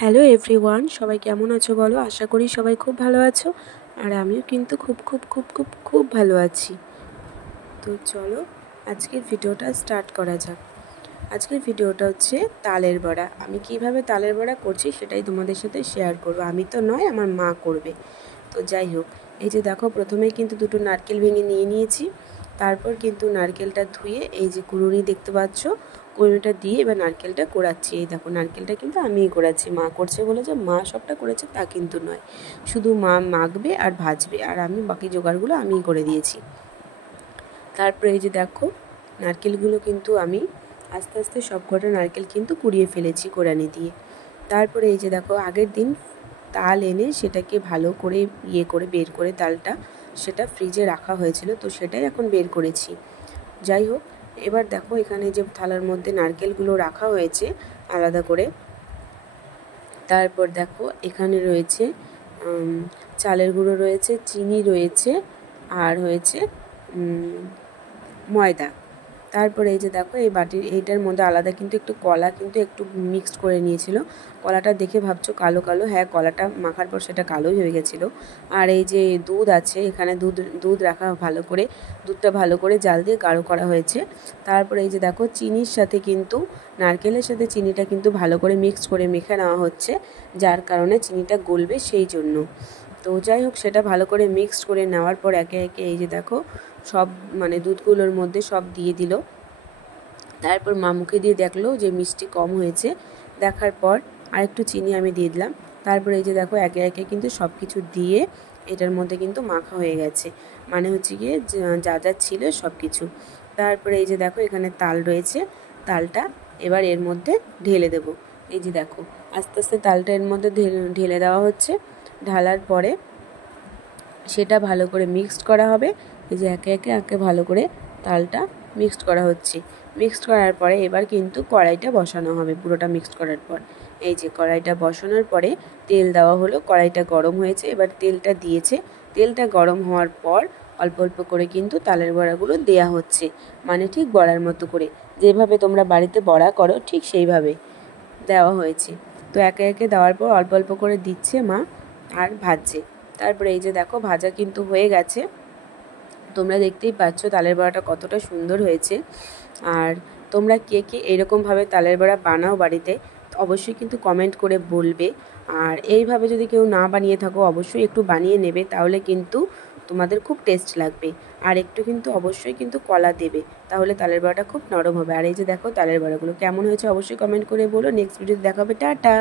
Hello everyone, সবাই কেমন আছো বলো? আশা করি সবাই খুব ভালো আছো। আর আমিও কিন্তু খুব খুব খুব খুব খুব ভালো আছি। তো চলো আজকের ভিডিওটা স্টার্ট করা যাক। আজকের ভিডিওটা হচ্ছে তালের বড়া। আমি কিভাবে তালের বড়া করছি সেটাই তোমাদের সাথে শেয়ার করব। আমি তো নয়, আমার মা করবে। তো যাই হোক, এই যে দেখো, প্রথমেই কিন্তু দুটো নারকেল ভেঙে নিয়ে নিয়েছি। তারপর কিন্তু নারকেলটা ধুয়ে এই যে কুড়ুনি দেখতে পাচ্ছ, কুড়ুনিটা দিয়ে এবার নারকেলটা কোড়াচ্ছি। এই দেখো, নারকেলটা কিন্তু আমিই কোড়াচ্ছি, মা করছে বলে যে মা সবটা করেছে তা কিন্তু নয়। শুধু মা মাখবে আর ভাজবে, আর আমি বাকি জোগাড়গুলো আমিই করে দিয়েছি। তারপরে এই যে দেখো, নারকেলগুলো কিন্তু আমি আস্তে আস্তে সব কটা নারকেল কিন্তু কুড়িয়ে ফেলেছি কোড়ানি দিয়ে। তারপরে এই যে দেখো, আগের দিন তাল এনে সেটাকে ভালো করে করে বের করে তালটা সেটা ফ্রিজে রাখা হয়েছিল, তো সেটাই এখন বের করেছি। যাই হোক, এবার দেখো এখানে যে থালার মধ্যে নারকেলগুলো রাখা হয়েছে আলাদা করে। তারপর দেখো এখানে রয়েছে চালের গুঁড়ো রয়েছে, চিনি রয়েছে, আর হয়েছে ময়দা। তারপরে এই যে দেখো, এই এইটার মধ্যে আলাদা কিন্তু একটু কলা কিন্তু একটু মিক্সড করে নিয়েছিল। কলাটা দেখে ভাবছো কালো কালো, হ্যাঁ, কলাটা মাখার পর সেটা কালোই হয়ে গেছিলো। আর এই যে দুধ আছে এখানে, দুধ রাখা ভালো করে, দুধটা ভালো করে জাল দিয়ে গাঢ় করা হয়েছে। তারপরে এই যে দেখো, চিনির সাথে কিন্তু নারকেলের সাথে চিনিটা কিন্তু ভালো করে মিক্সড করে মেখে নেওয়া হচ্ছে, যার কারণে চিনিটা গলবে সেই জন্য। তো যাই হোক, সেটা ভালো করে মিক্সড করে নেওয়ার পর একে একে এই যে দেখো সব দুধগুলোর মধ্যে সব দিয়ে দিল। তারপর মা মুখে দিয়ে দেখলো যে মিষ্টি কম হয়েছে। দেখার পর আরেকটু চিনি আমি দিয়ে দিলাম। তারপরে এই যে দেখো, একে একে কিন্তু সব কিছু দিয়ে এটার মধ্যে কিন্তু মাখা হয়ে গেছে, মানে হচ্ছে গিয়ে যা যা ছিল সব কিছু। তারপরে এই যে দেখো, এখানে তাল রয়েছে, তালটা এবার এর মধ্যে ঢেলে দেব। এই যে দেখো, আস্তে আস্তে তালটা এর মধ্যে ঢেলে দেওয়া হচ্ছে। ঢালার পরে সেটা ভালো করে মিক্সড করা হবে। এই যে একে একে ভালো করে তালটা মিক্সড করা হচ্ছে। মিক্সড করার পরে এবার কিন্তু কড়াইটা বসানো হবে। পুরোটা মিক্সড করার পর এই যে কড়াইটা বসানোর পরে তেল দেওয়া হলো, কড়াইটা গরম হয়েছে, এবার তেলটা দিয়েছে। তেলটা গরম হওয়ার পর অল্প অল্প করে কিন্তু তালের বড়াগুলো দেয়া হচ্ছে, মানে ঠিক বড়ার মতো করে, যেভাবে তোমরা বাড়িতে বড়া করো ঠিক সেইভাবে দেওয়া হয়েছে। তো একে একে দেওয়ার পর অল্প অল্প করে দিচ্ছে মা আর ভাজছে। তারপরে এই যে দেখো, ভাজা কিন্তু হয়ে গেছে। তোমরা দেখতেই পাচ্ছ তালের বড়াটা কতটা সুন্দর হয়েছে। আর তোমরা কে কে এরকমভাবে তালের বড়া বানাও বাড়িতে, অবশ্যই কিন্তু কমেন্ট করে বলবে। আর এইভাবে যদি কেউ না বানিয়ে থাকো, অবশ্যই একটু বানিয়ে নেবে, তাহলে কিন্তু তোমাদের খুব টেস্ট লাগবে। আর একটু কিন্তু অবশ্যই কিন্তু কলা দেবে, তাহলে তালের বড়াটা খুব নরম হবে। আর এই যে দেখো, তালের বড়াগুলো কেমন হয়েছে অবশ্যই কমেন্ট করে বলো। নেক্সট ভিডিওতে দেখা হবে। টাটা।